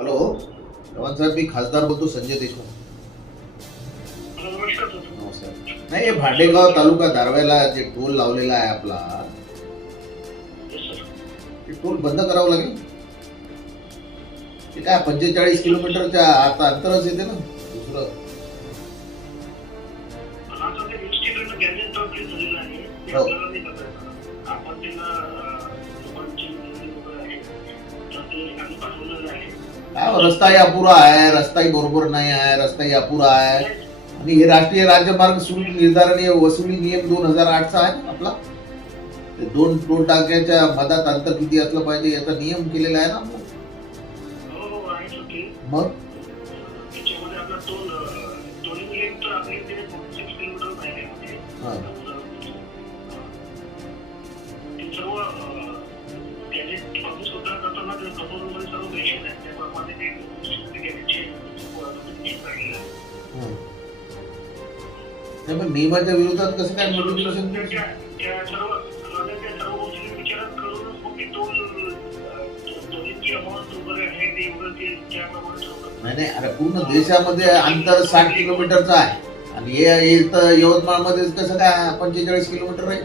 Hello Chavan साहेब, मी खासदार बोलतो, संजय देशमुख. नमस्कार. नाही, हे भांडेगाव तालुका दारव्याला जे टोल लावलेला आहे आपला, ते टोल बंद करावं लागेल. ते काय 45 किलोमीटरच्या आता अंतरच येते ना दुसरं. हो. काय रस्ताही अपुरा आहे, रस्ताही बरोबर नाही आहे, रस्ताही अपुरा आहे. आणि हे राष्ट्रीय राज्यमार्ग शुल्क निर्धारण वसुली नियम 2008 चा आहे ना आपला. ते दोन टोल टाक्याच्या मधात अंतर किती असलं पाहिजे याचा नियम केलेला आहे ना आपला. मग हा. नाही, पण नियमाच्या विरोधात कसं काय नोटिफिकेशन? नाही नाही, अरे पूर्ण देशामध्ये अंतर 60 किलोमीटरचं आहे आणि हे इथं यवतमाळ मध्ये कसं काय 45 किलोमीटर आहे?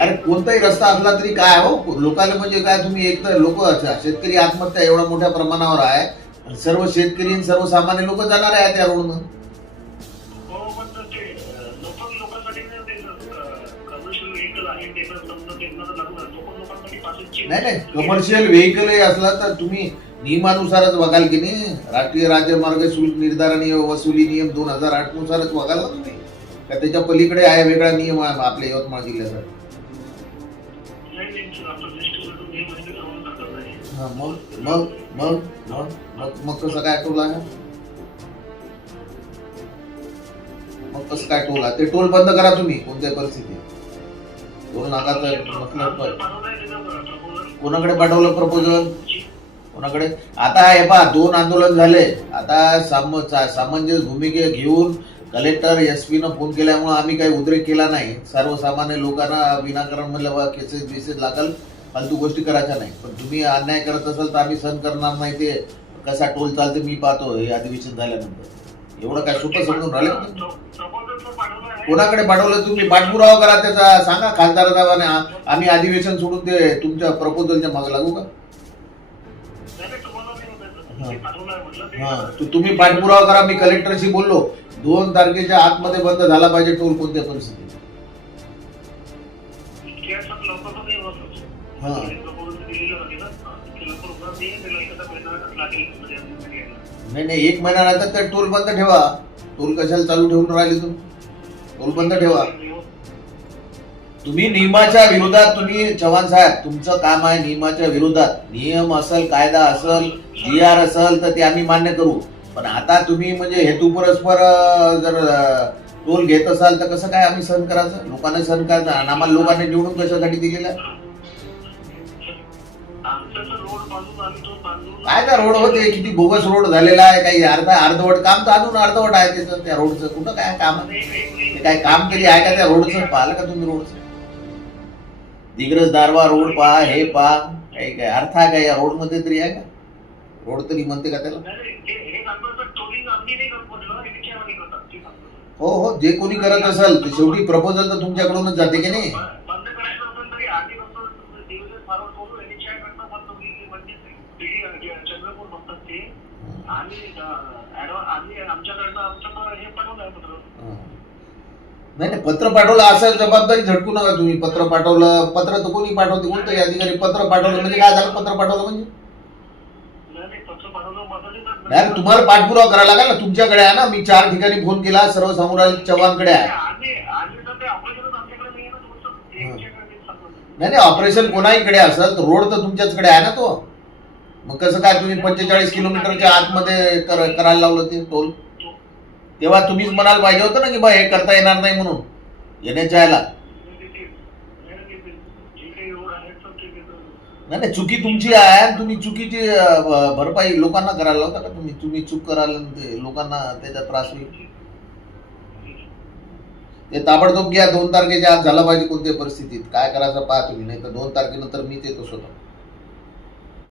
अरे कोणताही रस्ता असला तरी काय हो, लोकांना म्हणजे काय, तुम्ही एक तर लोक शेतकरी आत्महत्या एवढ्या मोठ्या प्रमाणावर आहे, सर्व शेतकरी आणि सर्वसामान्य लोक जाणार आहे त्या रोडनं. नाही नाही, कमर्शियल व्हेकल असला तर तुम्ही नियमानुसारच बघाल की नाही. राष्ट्रीय राज्यमार्ग शुल्क निर्धारण वसुली नियम 2008 नुसारच बघाल ना तुम्ही, का त्याच्या पलीकडे आहे वेगळा नियम आहे आपल्या यवतमाळ जिल्ह्याचा? हा, मग मग मग मग मग मग कसं काय टोल आहे? मग कसं काय टोल आहे? ते टोल बंद करा तुम्ही कोणत्याही परिस्थितीत. टोल नाका तर म्हटलं कोणाकडे पाठवलं प्रपोजल? कोणाकडे? आता हे पहा, 2 आंदोलन झाले. आता सामंजस्य भूमिका घेऊन कलेक्टर SP न फोन केल्यामुळे आम्ही काही उद्रेक केला नाही. सर्वसामान्य लोकांना विनाकारण म्हणलं केसेस बिसेस लागल, फालतू गोष्टी करायच्या नाही. पण तुम्ही अन्याय करत असाल तर आम्ही सहन करणार नाही. ते कसा टोल चालते मी पाहतो हे अधिवेशन झाल्यानंतर. एवढं काय सोपं समजून राहिलं? कोणाकडे पाठवलं तुम्ही? पाठपुरावा करा त्याचा, सांगा खासदाराने आम्ही अधिवेशन सोडून ते तुमच्या प्रपोजलच्या मागे लागू का? हा, तुम्ही पाठपुरावा करा. मी कलेक्टरशी बोललो, 2 तारखेच्या आतमध्ये बंद झाला पाहिजे टोल कोणत्या परिस्थितीत. हा. नाही नाही, 1 महिना नाही तर टोल बंद ठेवा. टोल कशाला चालू ठेवून राहिले तुम्ही? टोल बंद ठेवा. तुम्ही नियमाच्या विरोधात, तुम्ही चव्हाण साहेब तुमचं काम आहे नियमाच्या विरोधात. नियम असेल, कायदा असेल, GR असेल तर ते आम्ही मान्य करू. पण आता तुम्ही म्हणजे हेतू परस्पर जर टोल घेत असाल तर कसं काय आम्ही सहन करायचं? लोकांना सहन करायचं आणि आम्हाला लोकांनी निवडून कशासाठी दिलेला आहे? काय त्या रोड होते, किती बोगस रोड झालेला आहे. काही अर्धवट काम तर अजून अर्धवट आहे त्याचं. त्या रोडचं कुठं काय काम? काय काम केली आहे का त्या रोडचं? पाहिलं का तुम्ही रोडचं? दिग्रस दारवा रोड पहा, हे पहा. काही काय अर्थ आहे का या रोड मध्ये तरी? आहे का रोड तरी म्हणते का त्याला? हो हो, जे कोणी करत असेल ते शेवटी प्रपोजल तर तुमच्याकडूनच जाते की नाही? नाही नाही, पत्र पाठवलं असं जबाबदारी झटकू नका तुम्ही. पत्र पाठवलं, पत्र तर कोणी पाठवते? कोणतंही अधिकारी पत्र पाठवलं म्हणजे काय झालं? पत्र पाठवलं म्हणजे नाही, तुम्हाला पाठपुरावा करायला लागेल ना. तुमच्याकडे आहे ना, मी 4 ठिकाणी फोन केला, सर्व समोर चव्हाणकडे आहे. नाही नाही, ऑपरेशन कोणाहीकडे असेल तर रोड तर तुमच्याचकडे आहे ना तो. मग कसं काय तुम्ही 45 किलोमीटरच्या आतमध्ये करायला लावलं ते टोल? तेव्हा तुम्हीच म्हणायला पाहिजे होतं ना की बा हे करता येणार नाही म्हणून येण्याच्या याला. नाही नाही, चुकी तुमची आहे. तुम्ही चुकीची भरपाई लोकांना करायला लावता का? तुम्ही चूक कराल ते लोकांना त्याचा त्रास होईल. ते ताबडतोब घ्या. 2 तारखेच्या आत झाला पाहिजे कोणत्याही परिस्थितीत. काय करायचं पहा तुम्ही, नाही तर 2 तारखेनंतर मीच येतो स्वतः.